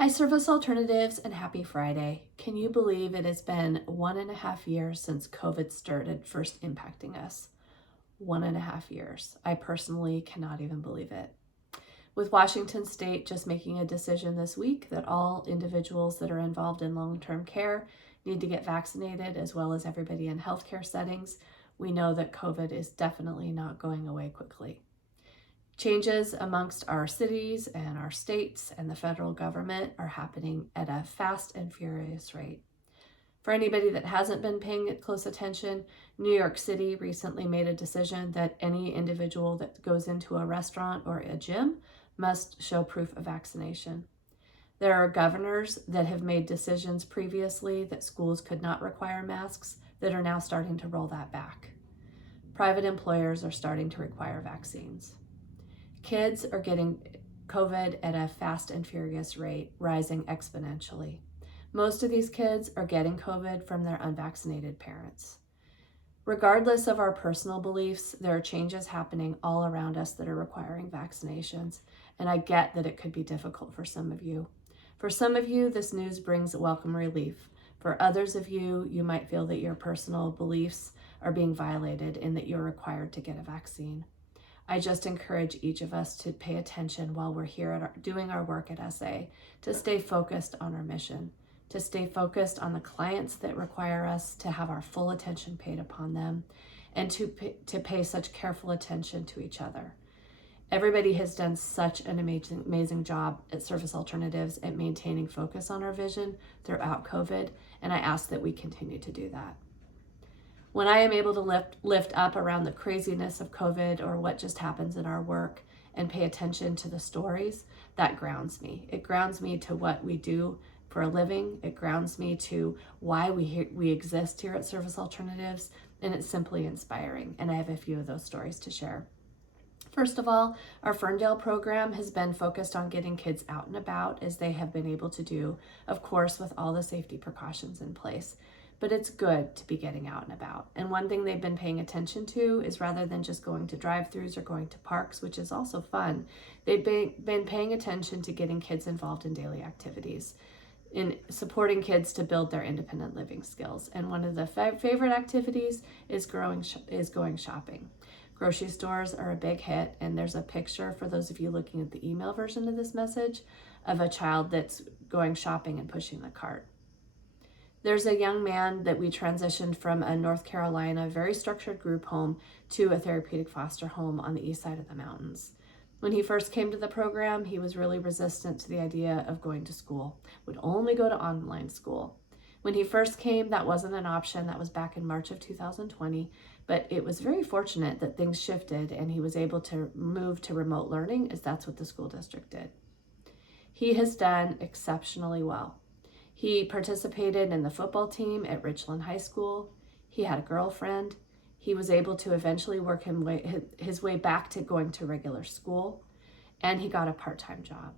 Hi, Service Alternatives, and happy Friday. Can you believe it has been 1.5 years since COVID started first impacting us? 1.5 years. I personally cannot even believe it. With Washington State just making a decision this week that all individuals that are involved in long-term care need to get vaccinated, as well as everybody in healthcare settings, we know that COVID is definitely not going away quickly. Changes amongst our cities and our states and the federal government are happening at a fast and furious rate. For anybody that hasn't been paying close attention, New York City recently made a decision that any individual that goes into a restaurant or a gym must show proof of vaccination. There are governors that have made decisions previously that schools could not require masks that are now starting to roll that back. Private employers are starting to require vaccines. Kids are getting COVID at a fast and furious rate, rising exponentially. Most of these kids are getting COVID from their unvaccinated parents. Regardless of our personal beliefs, there are changes happening all around us that are requiring vaccinations, and I get that it could be difficult for some of you. For some of you, this news brings welcome relief. For others of you, you might feel that your personal beliefs are being violated and that you're required to get a vaccine. I just encourage each of us to pay attention while we're here doing our work at SA, to stay focused on our mission, to stay focused on the clients that require us to have our full attention paid upon them, and to pay such careful attention to each other. Everybody has done such an amazing job at Service Alternatives at maintaining focus on our vision throughout COVID, and I ask that we continue to do that. When I am able to lift up around the craziness of COVID or what just happens in our work and pay attention to the stories, that grounds me. It grounds me to what we do for a living. It grounds me to why we exist here at Service Alternatives, and it's simply inspiring. And I have a few of those stories to share. First of all, our Ferndale program has been focused on getting kids out and about, as they have been able to do, of course, with all the safety precautions in place. But it's good to be getting out and about. And one thing they've been paying attention to is, rather than just going to drive-thrus or going to parks, which is also fun, they've been paying attention to getting kids involved in daily activities, in supporting kids to build their independent living skills. And one of the favorite activities is going shopping. Grocery stores are a big hit, and there's a picture, for those of you looking at the email version of this message, of a child that's going shopping and pushing the cart. There's a young man that we transitioned from a North Carolina very structured group home to a therapeutic foster home on the east side of the mountains. When he first came to the program, he was really resistant to the idea of going to school, would only go to online school. When he first came, that wasn't an option. That was back in March of 2020, but it was very fortunate that things shifted and he was able to move to remote learning, as that's what the school district did. He has done exceptionally well. He participated in the football team at Richland High School. He had a girlfriend. He was able to eventually work his way back to going to regular school, and he got a part-time job.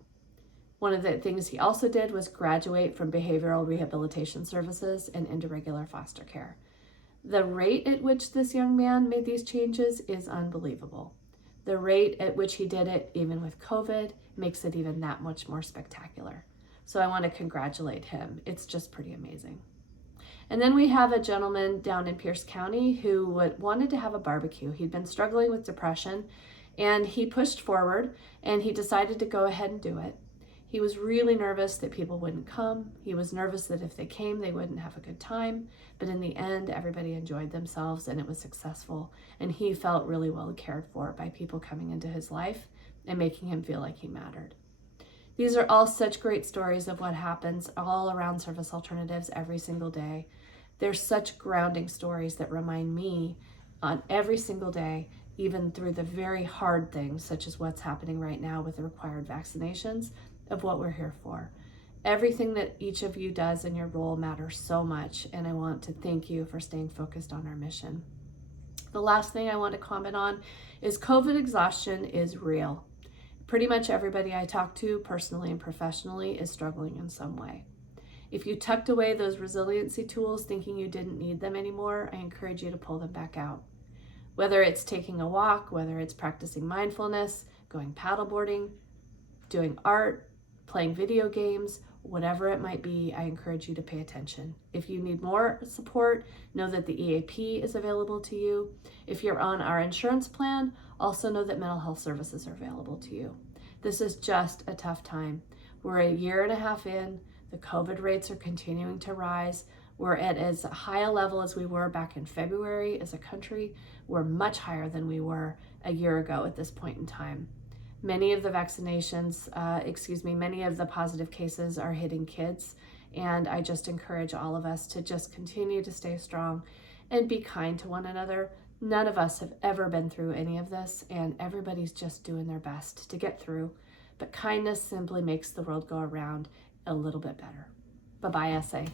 One of the things he also did was graduate from behavioral rehabilitation services and into regular foster care. The rate at which this young man made these changes is unbelievable. The rate at which he did it, even with COVID, makes it even that much more spectacular. So I want to congratulate him. It's just pretty amazing. And then we have a gentleman down in Pierce County who wanted to have a barbecue. He'd been struggling with depression, and he pushed forward, and he decided to go ahead and do it. He was really nervous that people wouldn't come. He was nervous that if they came, they wouldn't have a good time. But in the end, everybody enjoyed themselves, and it was successful. And he felt really well cared for by people coming into his life and making him feel like he mattered. These are all such great stories of what happens all around Service Alternatives every single day. They're such grounding stories that remind me on every single day, even through the very hard things, such as what's happening right now with the required vaccinations, of what we're here for. Everything that each of you does in your role matters so much, and I want to thank you for staying focused on our mission. The last thing I want to comment on is COVID exhaustion is real. Pretty much everybody I talk to, personally and professionally, is struggling in some way. If you tucked away those resiliency tools thinking you didn't need them anymore, I encourage you to pull them back out. Whether it's taking a walk, whether it's practicing mindfulness, going paddleboarding, doing art, playing video games, whatever it might be, I encourage you to pay attention. If you need more support, know that the EAP is available to you. If you're on our insurance plan, also know that mental health services are available to you. This is just a tough time. We're a year and a half in. The COVID rates are continuing to rise. We're at as high a level as we were back in February as a country. We're much higher than we were a year ago at this point in time. Many of the many of the positive cases are hitting kids. And I just encourage all of us to just continue to stay strong and be kind to one another. None of us have ever been through any of this, and everybody's just doing their best to get through. But kindness simply makes the world go around a little bit better. Bye-bye, SA.